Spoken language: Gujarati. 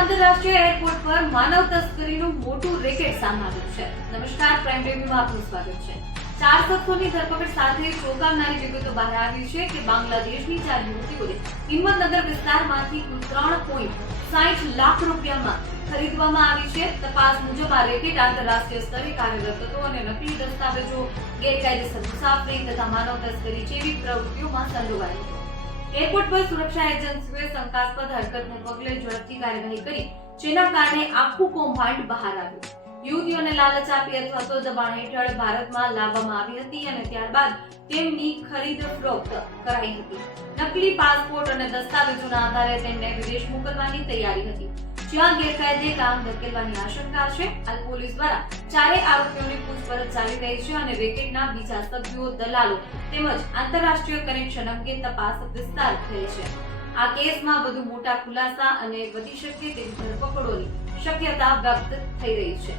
આંતરરાષ્ટ્રીય એરપોર્ટ પર માનવ તસ્કરીનું મોટું રેકેટ સામે આવ્યું છે. નમસ્કાર, પ્રાઇમ ટીવીમાં આપનું સ્વાગત છે. 4 શખ્સોની ધરપકડ સાથે ચોંકાવનારી વિગતો બહાર આવી છે કે બાંગ્લાદેશની 4 યુવતીઓને હિંમતનગર વિસ્તારમાંથી કુલ 3.60 લાખ રૂપિયામાં ખરીદવામાં આવી છે. તપાસ મુજબ આ રેકેટ આંતરરાષ્ટ્રીય સ્તરે કાર્યરત હતો અને નકલી દસ્તાવેજો, ગેરકાયદેસર મુસાફરી તથા માનવ તસ્કરી જેવી પ્રવૃત્તિઓમાં સંડોવાયો હતો. એરપોર્ટ પર સુરક્ષા એજન્સીઓએ શંકાસ્પદ હરકતને પગલે ઝડપથી કાર્યવાહી કરી, જેના કારણે આખું કૌભાંડ બહાર આવ્યું. યુવતીઓને લાલચ આપી અથવા તો દબાણ હેઠળ ભારતમાં લાવવામાં આવી હતી અને ત્યારબાદ તેમની ખરીદ ફરોખ્ત કરાઈ હતી. નકલી પાસપોર્ટ અને દસ્તાવેજોના આધારે તેમને વિદેશ મોકલવાની તૈયારી હતી, જ્યાં ગેરકાયદે કામ ધકેલવાની આશંકા છે. હાલ પોલીસ દ્વારા ચારેય આરોપીઓની પૂછપરછ ચાલી રહી છે અને રેકેટના બીજા સભ્યો, દલાલો તેમજ આંતરરાષ્ટ્રીય કનેક્શન અંગે તપાસ વિસ્તાર થઈ છે. આ કેસમાં વધુ મોટા ખુલાસા અને વધી શકે તેવી ધરપકડોની શક્યતા વ્યક્ત થઈ રહી છે.